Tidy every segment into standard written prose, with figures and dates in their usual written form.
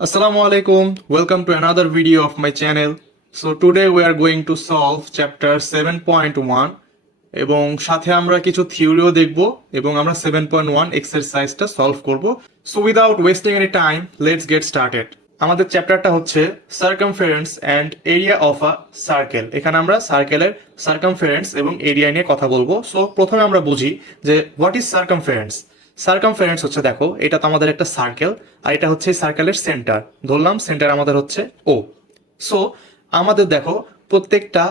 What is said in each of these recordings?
Assalamu alaikum. Welcome to another video of my channel. So today we are going to solve chapter 7.1 এবং সাথে আমরা কিছু থিওরিও দেখব এবং আমরা 7.1 এক্সারসাইজটা সলভ করব। So without wasting any time let's get started. আমাদের চ্যাপ্টারটা হচ্ছে circumference and area of a circle. এখানে আমরা সার্কেলের সার্কামফারেন্স এবং এরিয়া নিয়ে কথা বলবো। সো প্রথমে আমরা বুঝি যে হোয়াট ইজ সার্কামফারেন্স। সার্কামফারেন্স হচ্ছে, দেখো এটা তো আমাদের একটা সার্কেল আর এটা হচ্ছে সার্কেলের সেন্টার। ধরলাম সেন্টার আমাদের হচ্ছে ও। সো আমাদের দেখো প্রত্যেকটা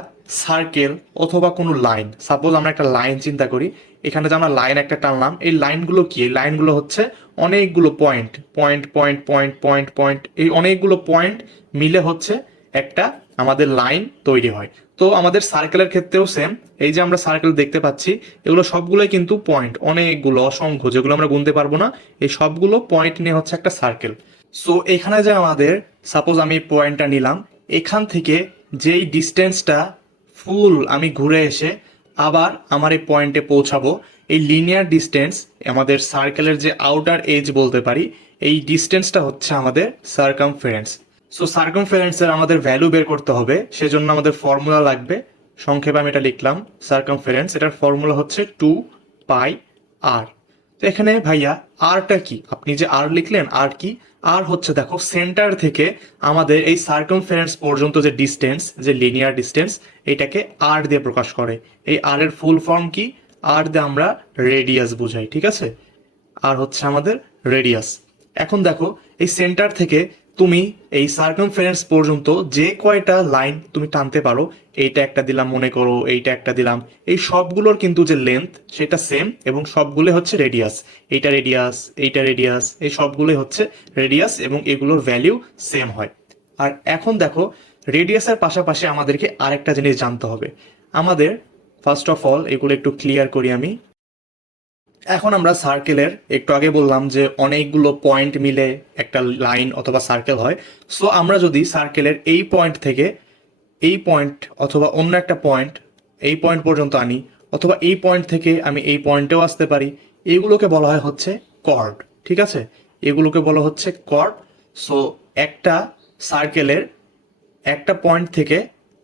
সার্কেল অথবা কোনো লাইন, সাপোজ আমরা একটা লাইন চিন্তা করি, এখানে যে আমরা লাইন একটা টানলাম, এই লাইনগুলো কি? এই লাইনগুলো হচ্ছে অনেকগুলো point point point point point point এই অনেকগুলো পয়েন্ট মিলে হচ্ছে একটা আমাদের লাইন তৈরি হয়। তো আমাদের সার্কেলের ক্ষেত্রেও সেম, এই যে আমরা সার্কেল দেখতে পাচ্ছি এগুলো সবগুলোই কিন্তু পয়েন্ট, অনেকগুলো অসংখ্য, যেগুলো আমরা গুনতে পারবো না, এই সবগুলো পয়েন্ট নিয়ে হচ্ছে একটা সার্কেল। সো এখানে যে আমাদের, সাপোজ আমি এই পয়েন্টটা নিলাম, এখান থেকে যেই ডিস্টেন্সটা ফুল আমি ঘুরে এসে আবার আমার এই পয়েন্টে পৌঁছাবো, এই লিনিয়ার ডিস্টেন্স, আমাদের সার্কেলের যে আউটার এজ বলতে পারি, এই ডিস্টেন্সটা হচ্ছে আমাদের সার্কামফারেন্স। সো সার্কামফারেন্সের আমাদের ভ্যালু বের করতে হবে, সেজন্য আমাদের ফর্মুলা লাগবে। সংক্ষেপে আমি এটা লিখলাম, সার্কামফারেন্স, এটার ফর্মুলা হচ্ছে 2πr। তো এখানে ভাইয়া আরটা কি? আপনি যে আর লিখলেন, আর কি? আর হচ্ছে দেখো সেন্টার থেকে আমাদের এই সার্কামফারেন্স পর্যন্ত যে ডিস্টেন্স, যে লিনিয়ার ডিস্টেন্স, এটাকে আর দিয়ে প্রকাশ করে। এই আর এর ফুল ফর্ম কি? আর দিয়ে আমরা রেডিয়াস বুঝাই, ঠিক আছে? আর হচ্ছে আমাদের রেডিয়াস। এখন দেখো এই সেন্টার থেকে তুমি এই সার্কামফারেন্স পর্যন্ত যে কয়টা লাইন তুমি টানতে পারো, এইটা একটা দিলাম মনে করো, এইটা একটা দিলাম, এই সবগুলোর কিন্তু যে লেন্থ সেটা সেম এবং সবগুলো হচ্ছে রেডিয়াস। এইটা রেডিয়াস, এইটা রেডিয়াস, এই সবগুলোই হচ্ছে রেডিয়াস এবং এগুলোর ভ্যালিউ সেম হয়। আর এখন দেখো রেডিয়াসের পাশাপাশি আমাদেরকে আরেকটা জিনিস জানতে হবে। আমাদের ফার্স্ট অফ অল এগুলো একটু ক্লিয়ার করি আমি। এখন আমরা সার্কেলের, একটু আগে বললাম যে অনেকগুলো পয়েন্ট মিলে একটা লাইন অথবা সার্কেল হয়। সো আমরা যদি সার্কেলের এই পয়েন্ট থেকে এই পয়েন্ট অথবা অন্য একটা পয়েন্ট এই পয়েন্ট পর্যন্ত আনি, অথবা এই পয়েন্ট থেকে আমি এই পয়েন্টেও আসতে পারি, এগুলোকে বলা হয় হচ্ছে কর্ড, ঠিক আছে? এগুলোকে বলা হচ্ছে কর্ড। সো একটা সার্কেলের একটা পয়েন্ট থেকে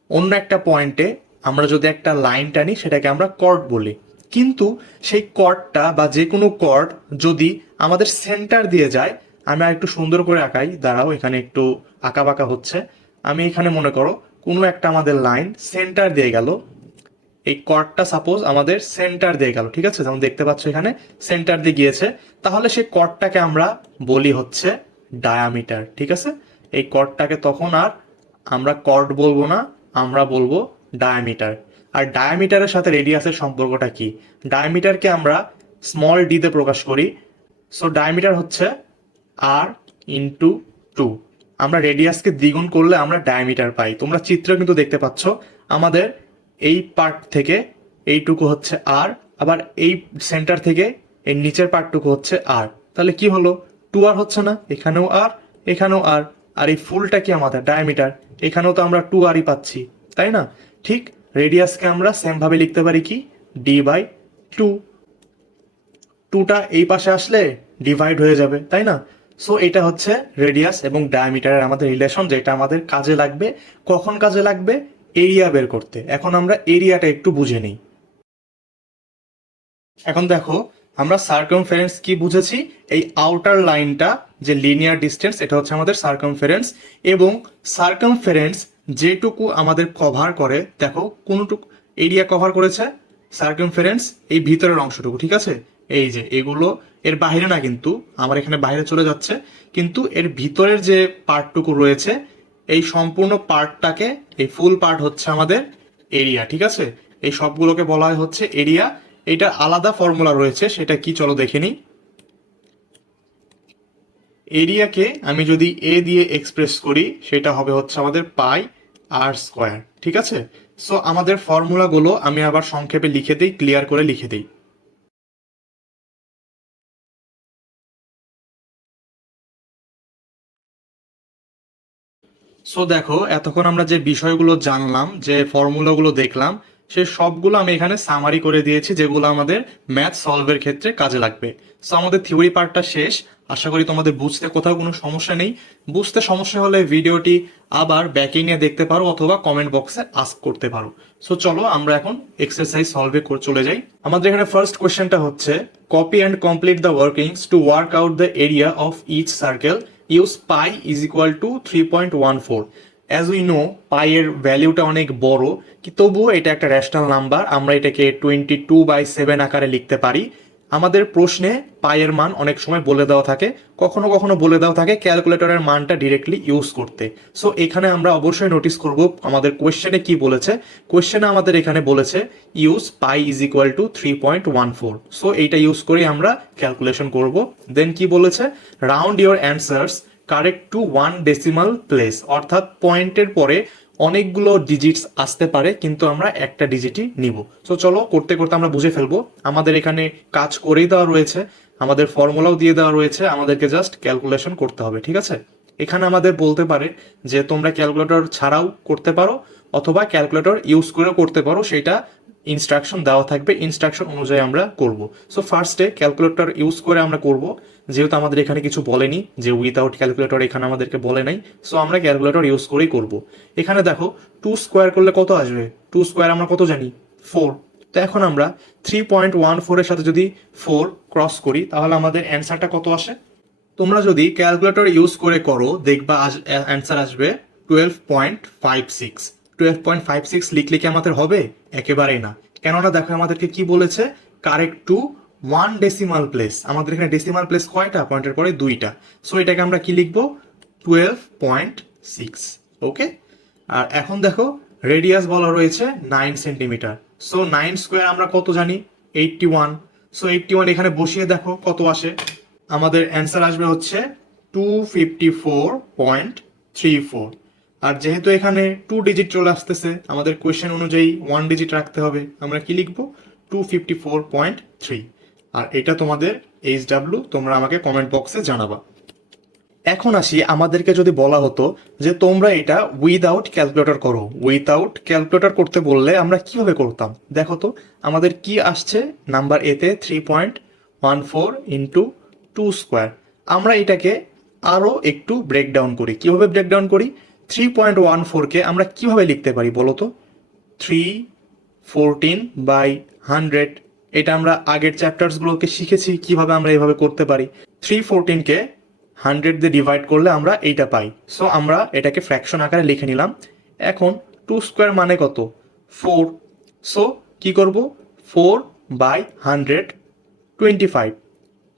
অন্য একটা পয়েন্টে আমরা যদি একটা লাইন টানি, সেটাকে আমরা কর্ড বলি। কিন্তু সেই কর্ডটা বা যে কোনো কর্ড যদি আমাদের সেন্টার দিয়ে যায়, আমি আর একটু সুন্দর করে আঁকাই, দাঁড়াও, এখানে একটু আঁকা বাঁকা হচ্ছে। আমি এখানে মনে করো কোনো একটা আমাদের লাইন সেন্টার দিয়ে গেল, এই কর্ডটা সাপোজ আমাদের সেন্টার দিয়ে গেল, ঠিক আছে? যেমন দেখতে পাচ্ছ এখানে সেন্টার দিয়ে গিয়েছে, তাহলে সেই কর্ডটাকে আমরা বলি হচ্ছে ডায়ামিটার, ঠিক আছে? এই কর্ডটাকে তখন আর আমরা কর্ড বলবো না, আমরা বলবো ডায়ামিটার। আর ডায়ামিটারের সাথে রেডিয়াসের সম্পর্কটা কি? ডায়ামিটারকে আমরা স্মল ডি তে প্রকাশ করি। সো ডায়ামিটার হচ্ছে আর ইন্টু টু। আমরা রেডিয়াসকে দ্বিগুণ করলে আমরা ডায়ামিটার পাই। তোমরা চিত্র কিন্তু দেখতে পাচ্ছ, আমাদের এই পার্ট থেকে এইটুকু হচ্ছে আর, আবার এই সেন্টার থেকে এই নিচের পার্টটুকু হচ্ছে আর। তাহলে কি হলো? 2r হচ্ছে না? এখানেও আর, এখানেও আর। আর এই ফুলটা কি আমাদের ডায়ামিটার, এখানেও তো আমরা 2rই পাচ্ছি, তাই না? ঠিক রেডিয়াসকে আমরা সেম ভাবে লিখতে পারি কি? d/2। টুটা এই পাশে আসলে ডিভাইড হয়ে যাবে, তাই না? সো এটা হচ্ছে রেডিয়াস এবং ডায়ামিটারের আমাদের রিলেশন, যেটা আমাদের কাজে লাগবে। কখন কাজে লাগবে? এরিয়া বের করতে। এখন আমরা এরিয়াটা একটু বুঝে নিই। এখন দেখো আমরা সার্কামফারেন্স কি বুঝেছি? এই আউটার লাইনটা যে লিনিয়ার ডিস্টেন্স, এটা হচ্ছে আমাদের সার্কামফারেন্স। এবং সার্কামফারেন্স যেটুকু আমাদের কভার করে, দেখো কোনটুকু এরিয়া কভার করেছে সার্কামফারেন্স? এই ভিতরের অংশটুকু, ঠিক আছে? এই যে এগুলো এর বাইরে না, কিন্তু আমার এখানে বাইরে চলে যাচ্ছে, কিন্তু এর ভিতরের যে পার্টটুকু রয়েছে, এই সম্পূর্ণ পার্টটাকে, এই ফুল পার্ট হচ্ছে আমাদের এরিয়া, ঠিক আছে? এই সবগুলোকে বলা হয় হচ্ছে এরিয়া। এটা আলাদা ফর্মুলা রয়েছে, সেটা কি চলো দেখে নিই। এরিয়াকে আমি যদি এ দিয়ে এক্সপ্রেস করি, সেটা হবে হচ্ছে আমাদের পাই আর স্কোয়ার, ঠিক আছে? সো আমাদের ফর্মুলাগুলো আমি আবার সংক্ষেপে লিখে দিই, ক্লিয়ার করে লিখে দিই। সো দেখো এতক্ষণ আমরা যে বিষয়গুলো জানলাম, যে ফর্মুলাগুলো দেখলাম, সেই সবগুলো আমি এখানে সামারি করে দিয়েছি, যেগুলো আমাদের ম্যাথ সলভের ক্ষেত্রে কাজে লাগবে। সো আমাদের থিওরি পার্টটা শেষ। আশা করি তোমাদের বুঝতে কোথাও কোনো সমস্যা নেই। বুঝতে সমস্যা হলে ভিডিওটি আবার ব্যাকিং এ দেখতে পারো অথবা কমেন্ট বক্সে আস্ক করতে পারো। সো চলো আমরা এখন এক্সারসাইজ সলভে চলে যাই। আমাদের এখানে ফার্স্ট কোশ্চেনটা হচ্ছে, copy and complete the workings to work out the area of each circle, use pi is equal to 3.14। As we know pi এর ভ্যালিউটা অনেক বড়, কি তবুও এটা একটা রেশনাল নাম্বার, আমরা এটাকে 22/7 আকারে লিখতে পারি। আমাদের প্রশ্নে পাইয়ের মান অনেক সময় বলে দেওয়া থাকে, কখনো কখনো বলে দেওয়া থাকে ক্যালকুলেটরের মানটা ডিরেক্টলি ইউজ করতে। সো এখানে আমরা অবশ্যই নোটিস করব আমাদের কোয়েশ্চেনে কি বলেছে। কোয়েশ্চেনে আমাদের এখানে বলেছে use pi is equal to 3.14। So এইটা ইউজ করে আমরা ক্যালকুলেশন করব। দেন কি বলেছে, round your answers correct to 1 decimal place, অর্থাৎ পয়েন্টের পরে অনেকগুলো ডিজিটস আসতে পারে কিন্তু আমরা একটা ডিজিটই নিব। সো চলো করতে করতে আমরা বুঝে ফেলবো। আমাদের এখানে কাজ করেই দেওয়া রয়েছে, আমাদের ফর্মুলাও দিয়ে দেওয়া রয়েছে, আমাদেরকে জাস্ট ক্যালকুলেশন করতে হবে, ঠিক আছে। এখানে আমাদের বলতে পারে যে তোমরা ক্যালকুলেটর ছাড়াও করতে পারো অথবা ক্যালকুলেটর ইউজ করেও করতে পারো, সেটা ইনস্ট্রাকশন দেওয়া থাকবে, ইনস্ট্রাকশন অনুযায়ী আমরা করব। সো ফার্স্টে ক্যালকুলেটর ইউজ করে আমরা করব, যেহেতু আমাদের এখানে কিছু বলেনি যে উইদাউট ক্যালকুলেটর এখানে আমাদেরকে বলে নাই। সো আমরা ক্যালকুলেটর ইউজ করেই করব। এখানে দেখো 2 স্কোয়ার করলে কত আসবে, 2 স্কোয়ার আমরা কত জানি 4। তো এখন আমরা 3.14 এর সাথে যদি 4 ক্রস করি তাহলে আমাদের অ্যান্সারটা কত আসে। তোমরা যদি ক্যালকুলেটর ইউজ করে করো দেখবা অ্যান্সার আসবে 12.56। 12.56 লিখলে কি আমাদের হবে? একেবারেই না। কেননা দেখো আমাদেরকে কি বলেছে, কারেক্ট টু 1 ডেসিমাল প্লেস। আমাদের এখানে ডেসিমাল প্লেস কয়টা? পয়েন্টের পরে 2টা। সো এটাকে আমরা কি লিখবো? 12.6। ওকে। আর এখন দেখো রেডিয়াস বলা রয়েছে 9 সেন্টিমিটার। সো 9 স্কোয়ার আমরা কত জানি? 81। সো 81 এখানে বসিয়ে দেখো কত আসে। আমাদের অ্যান্সার আসবে হচ্ছে 254.34। আর যেহেতু এখানে 2 ডিজিট চলে আসতেছে, আমাদের কোয়েশ্চেন অনুযায়ী 1 ডিজিট রাখতে হবে। আমরা কি লিখবো? 254.3। আর এটা তোমাদের HW, তোমরা আমাকে কমেন্ট বক্সে জানাবা। এখন আসি, আমাদেরকে যদি বলা হতো যে তোমরা এটা উইদাউট ক্যালকুলেটর করো, উইদাউট ক্যালকুলেটর করতে বললে আমরা কিভাবে করতাম? দেখো তো আমাদের কি আসছে নাম্বার এতে 3.14 ইন্টু 2 স্কোয়ার। আমরা এটাকে আরও একটু ব্রেকডাউন করি। কিভাবে ব্রেকডাউন করি? 3.14কে আমরা কিভাবে লিখতে পারি বলো তো? 314/100। এটা আমরা আগের চ্যাপ্টার্সগুলোকে শিখেছি কিভাবে আমরা এভাবে করতে পারি। 314কে 100 দিয়ে ডিভাইড করলে আমরা এইটা পাই। সো আমরা এটাকে ফ্র্যাকশন আকারে লিখে নিলাম। এখন 2 স্কোয়ার মানে কত? 4। সো কি করব? 4/125,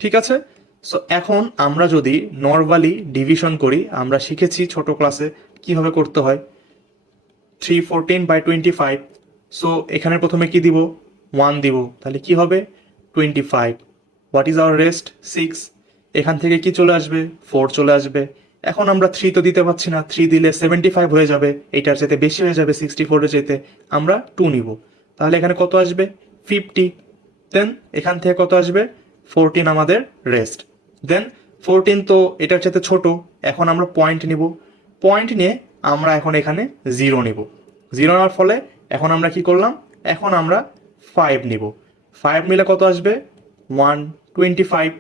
ঠিক আছে। সো এখন আমরা যদি নর্মালি ডিভিশন করি, আমরা শিখেছি ছোট ক্লাসে কিভাবে করতে হয়। 314/25। সো এখানে প্রথমে কি দিব? 1 দিব, তাহলে কি হবে? 25। What is our rest? 6। এখান থেকে কি চলে আসবে? 4 চলে আসবে। এখন আমরা 3 তো দিতে পারছি না, 3 দিলে 75 হয়ে যাবে, এইটার চাইতে বেশি হয়ে যাবে 64-এর চাইতে। আমরা 2 নিব, তাহলে এখানে কত আসবে? 50। দেন এখান থেকে কত আসবে? 14 আমাদের রেস্ট। দেন 14 তো এটার চাইতে ছোট, এখন আমরা পয়েন্ট নিব। পয়েন্ট নিয়ে আমরা এখন এখানে 0 নিব। 0 নেওয়ার ফলে এখন আমরা কি করলাম? এখন আমরা 5 নিব। 5 নিলে কত আসবে? 125।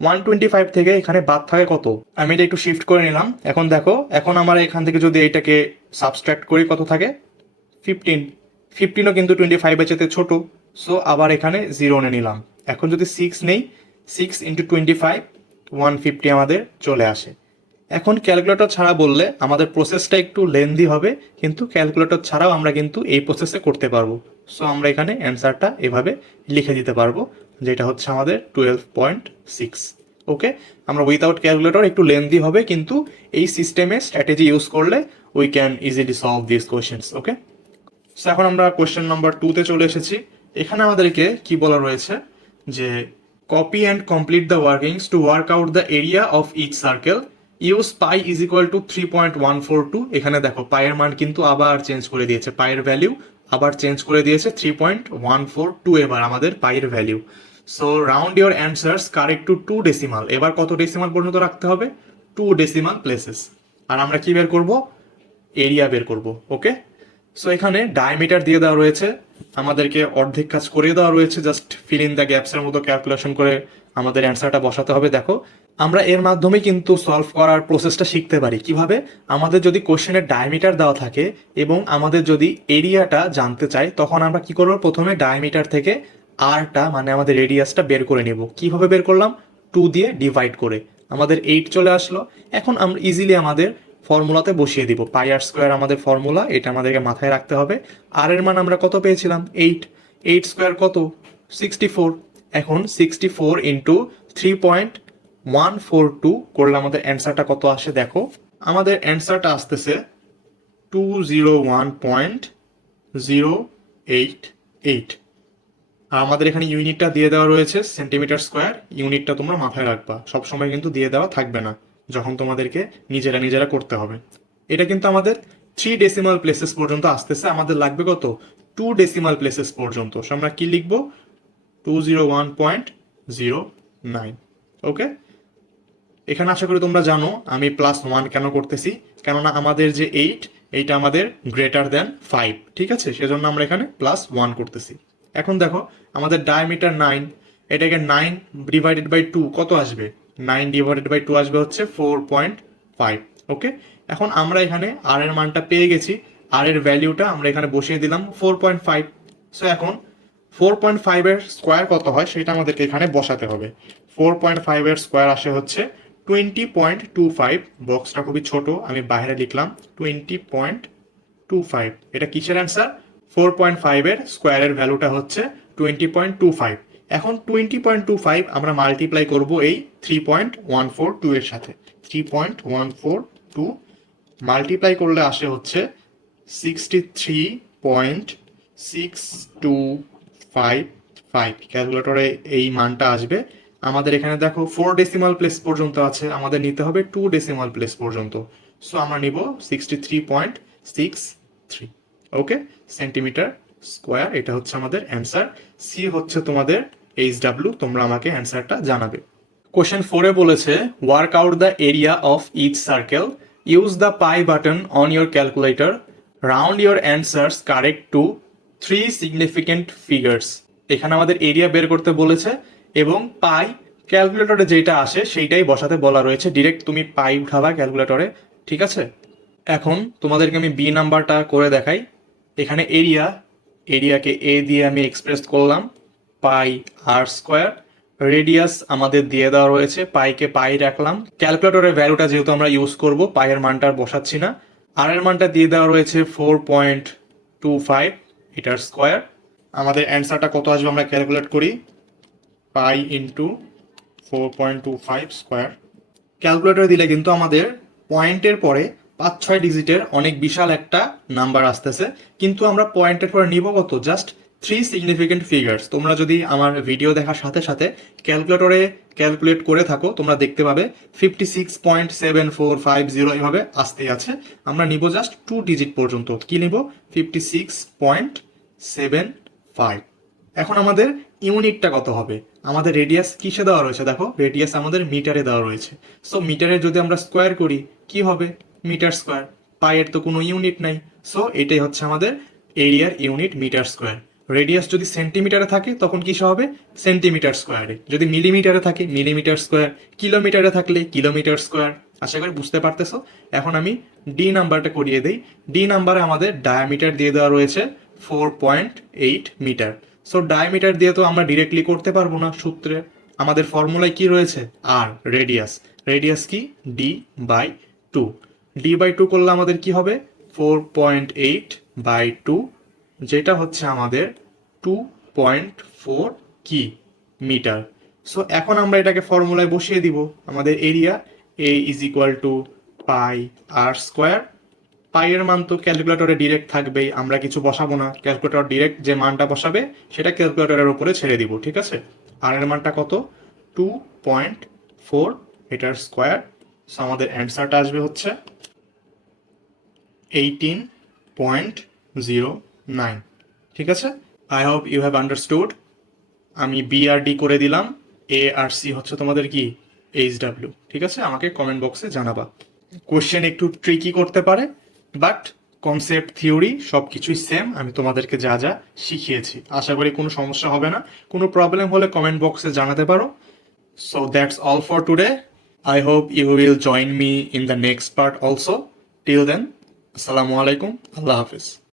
125 থেকে এখানে বাদ থাকে কত? আমি এটা একটু শিফট করে নিলাম। এখন দেখো, এখন আমরা এখান থেকে যদি এটাকে সাবস্ট্রাক্ট করি কত থাকে? 15। 15ও কিন্তু 25-এর চাইতে ছোট। সো আবার এখানে 0 নিয়ে নিলাম। এখন যদি 6 নেই, 6 ইন্টু 25, 150 আমাদের চলে আসে। এখন ক্যালকুলেটর ছাড়া বললে আমাদের প্রসেসটা একটু লেন্দি হবে, কিন্তু ক্যালকুলেটর ছাড়াও আমরা কিন্তু এই প্রসেসে করতে পারবো। সো আমরা এখানে অ্যান্সারটা এভাবে লিখে দিতে পারবো, যেটা হচ্ছে আমাদের 12.6। ওকে, আমরা উইথাউট ক্যালকুলেটর একটু লেন্দি হবে, কিন্তু এই সিস্টেমে স্ট্র্যাটেজি ইউজ করলে we can easily solve this questions. Okay, so এখন আমরা কোয়েশ্চেন নাম্বার 2-তে চলে এসেছি। এখানে আমাদেরকে কি বলা রয়েছে যে copy and complete the workings to work out the area of each circle, use pi is equal to 3.142। এখানে দেখো পায়ের মান কিন্তু আবার চেঞ্জ করে দিয়েছে, পায়ের ভ্যালিউ আবার চেঞ্জ করে দিয়েছে 3.142 এবার আমাদের পায়ের value. So round your answers correct to 2 decimal. এবার কত ডেসিমাল পর্যন্ত রাখতে হবে? 2 ডেসিমাল প্লেসেস। আর আমরা কি বের করব? এরিয়া বের করব। ওকে, সো এখানে ডায়ামিটার দিয়ে দেওয়া রয়েছে, আমাদেরকে অর্ধেক কাজ করে দেওয়া রয়েছে, জাস্ট ফিল ইন দ্য গ্যাপসের মতো ক্যালকুলেশন করে আমাদের অ্যান্সারটা বসাতে হবে। দেখো আমরা এর মাধ্যমে কিন্তু সলভ করার প্রসেসটা শিখতে পারি কিভাবে। আমাদের যদি কোশ্চেনের ডায়ামিটার দেওয়া থাকে এবং আমাদের যদি এরিয়াটা জানতে চাই, তখন আমরা কি করবো, প্রথমে ডায়ামিটার থেকে আরটা মানে আমাদের রেডিয়াসটা বের করে নেব। কিভাবে বের করলাম, 2 দিয়ে ডিভাইড করে আমাদের 8 চলে আসলো। এখন আমরা ইজিলি আমাদের ফর্মুলাতে বসিয়ে দিব, পাই আর স্কোয়ার আমাদের ফর্মুলা, এটা আমাদেরকে মাথায় রাখতে হবে। আর এর মান আমরা কত পেয়েছিলাম, 8, 8 স্কোয়ার কত, 64। এখন 64 ইন্টু 3.142 করলে আমাদের অ্যান্সারটা কত আসে দেখো, আমাদের অ্যান্সারটা আসতেছে 201.088। আর আমাদের এখানে ইউনিটটা দিয়ে দেওয়া রয়েছে সেন্টিমিটার স্কোয়ার, ইউনিটটা তোমরা মাথায় রাখবা, সবসময় কিন্তু দিয়ে দেওয়া থাকবে না যখন তোমাদেরকে নিজেরা নিজেরা করতে হবে। এটা কিন্তু আমাদের 3 ডেসিমাল প্লেসেস পর্যন্ত আসতেছে, আমাদের লাগবে কত, 2 ডেসিমাল প্লেসেস পর্যন্ত। সো আমরা কি লিখবো, 201.09। ওকে, এখানে আশা করি তোমরা জানো আমি +1 কেন করতেছি, কেননা আমাদের যে 8, এইটা আমাদের গ্রেটার দেন 5, ঠিক আছে, সেজন্য আমরা এখানে +1 করতেছি। এখন দেখো আমাদের ডায়ামিটার 9, এটাকে 9 ডিভাইডেড বাই 2 কত আসবে, 9 ডিভাইডেড বাই 2 আসবে হচ্ছে 4.5। ওকে, এখন আমরা এখানে আর এর মানটা পেয়ে গেছি, আর এর ভ্যালিউটা আমরা এখানে বসিয়ে দিলাম 4.5। সো এখন 4.5 এর স্কোয়ার কত হয় সেটা আমাদেরকে এখানে বসাতে হবে। 4.5 এর স্কোয়ার আসে হচ্ছে 20.25। বক্সটা খুবই ছোট, আমি বাইরে লিখলাম 20.25। এটা কিসের অ্যান্সার, 4.5 এর স্কোয়ারের ভ্যালুটা হচ্ছে 20.25। এখন 20.25 আমরা মাল্টিপ্লাই করব এই 3.142 এর সাথে। 3.142 মাল্টিপ্লাই করলে আসে হচ্ছে 63.6255। ক্যালকুলেটরে এই মানটা আসবে। আমাদের এখানে দেখো 4 ডেসিমাল প্লেস পর্যন্ত আছে, আমাদের নিতে হবে 2 ডেসিমাল প্লেস পর্যন্ত। সো আমরা নিব 63.63। ওকে, সেন্টিমিটার স্কোয়ার, এটা হচ্ছে আমাদের অ্যান্সার। সি হচ্ছে তোমাদের HW, তোমরা আমাকে অ্যান্সারটা জানাবে। কোশ্চেন 4-এ বলেছে work out the area of each circle, use the pi button on your calculator, round your answers correct to 3 significant figures. এখানে আমাদের এরিয়া বের করতে বলেছে এবং পাই ক্যালকুলেটরে যেটা আসে সেইটাই বসাতে বলা রয়েছে। ডিরেক্ট তুমি পাই উঠাবা ক্যালকুলেটরে, ঠিক আছে। এখন তোমাদেরকে আমি বি নাম্বারটা করে দেখাই। এখানে এরিয়াকে এ দিয়ে আমি এক্সপ্রেস করলাম, পাই আর স্কোয়ার। রেডিয়াস আমাদের দিয়ে দেওয়া রয়েছে, পাইকে পাই রাখলাম। ক্যালকুলেটরের ভ্যালুটা যেহেতু আমরা ইউজ করব, পাইয়ের মানটা আর বসাচ্ছি না। আর এর মানটা দিয়ে দেওয়া রয়েছে 4.25, এটার স্কোয়ার। আমাদের অ্যান্সারটা কত আসবে আমরা ক্যালকুলেট করি, পাই ইন্টু 4.25 স্কোয়ার। ক্যালকুলেটর দিলে কিন্তু আমাদের পয়েন্টের পরে 5-6 ডিজিটের অনেক বিশাল একটা নাম্বার আসতেছে, কিন্তু আমরা পয়েন্টের পরে নিব কত, জাস্ট 3 সিগনিফিকেন্ট ফিগার্স। তোমরা যদি আমার ভিডিও দেখার সাথে সাথে ক্যালকুলেটরে ক্যালকুলেট করে থাকো, তোমরা দেখতে পাবে 56.7450 এভাবে আসতেই আছে। আমরা নিব জাস্ট 2 ডিজিট পর্যন্ত, কি নিব, 56.75। এখন আমাদের ইউনিটটা কত হবে, আমাদের রেডিয়াস কিসে দেওয়া রয়েছে, দেখো রেডিয়াস আমাদের মিটারে দেওয়া রয়েছে। সো মিটারে যদি আমরা স্কোয়ার করি কি হবে, মিটার স্কোয়ার। পাইয়ের তো কোনো ইউনিট নাই, সো এটাই হচ্ছে আমাদের এরিয়ার ইউনিট, মিটার স্কোয়ার। রেডিয়াস যদি সেন্টিমিটারে থাকে তখন কিসে হবে, সেন্টিমিটার স্কোয়ারে। যদি মিলিমিটারে থাকে মিলিমিটার স্কোয়ার, কিলোমিটারে থাকলে কিলোমিটার স্কোয়ার। আশা করি বুঝতে পারতেছো। এখন আমি ডি নাম্বারটা করিয়ে দিই। ডি নাম্বারে আমাদের ডায়ামিটার দিয়ে দেওয়া রয়েছে 4.8 মিটার। সো ডায়ামিটার দিয়ে তো আমরা ডিরেক্টলি করতে পারবো না, সূত্রে আমাদের ফর্মুলায় কি রয়েছে, আর রেডিয়াস। রেডিয়াস কি, ডি বাই 2। ডি বাই 2 করলে আমাদের কি হবে, 4.8 বাই 2, যেটা হচ্ছে আমাদের 2.4 কি মিটার। সো এখন আমরা এটাকে ফর্মুলায় বসিয়ে দিব। আমাদের area A is equal to pi R square. পাইয়ের মান তো ক্যালকুলেটরে ডিরেক্ট থাকবেই, আমরা কিছু বসাবো না, ক্যালকুলেটর ডিরেক্ট যে মানটা বসাবে সেটা ক্যালকুলেটরের উপরে ছেড়ে দিব, ঠিক আছে। আর এর মানটা কত, 2.4, এটার স্কোয়ার। সো আমাদের অ্যান্সারটা আসবে হচ্ছে 18.09, ঠিক আছে। I hope you have understood. আমি বি আর ডি করে দিলাম, এ আর সি হচ্ছে তোমাদের কি, HW, ঠিক আছে। আমাকে কমেন্ট বক্সে জানাবা। কোশ্চেন একটু ট্রিকি করতে পারে, বাট কনসেপ্ট, থিওরি সব কিছুই সেম। আমি তোমাদেরকে যা যা শিখিয়েছি, আশা করি কোনো সমস্যা হবে না। কোনো প্রবলেম হলে কমেন্ট বক্সে জানাতে পারো। So that's all for today. I hope you will join me in the next part also. Till then, আসসালামু আলাইকুম, আল্লাহ হাফিজ।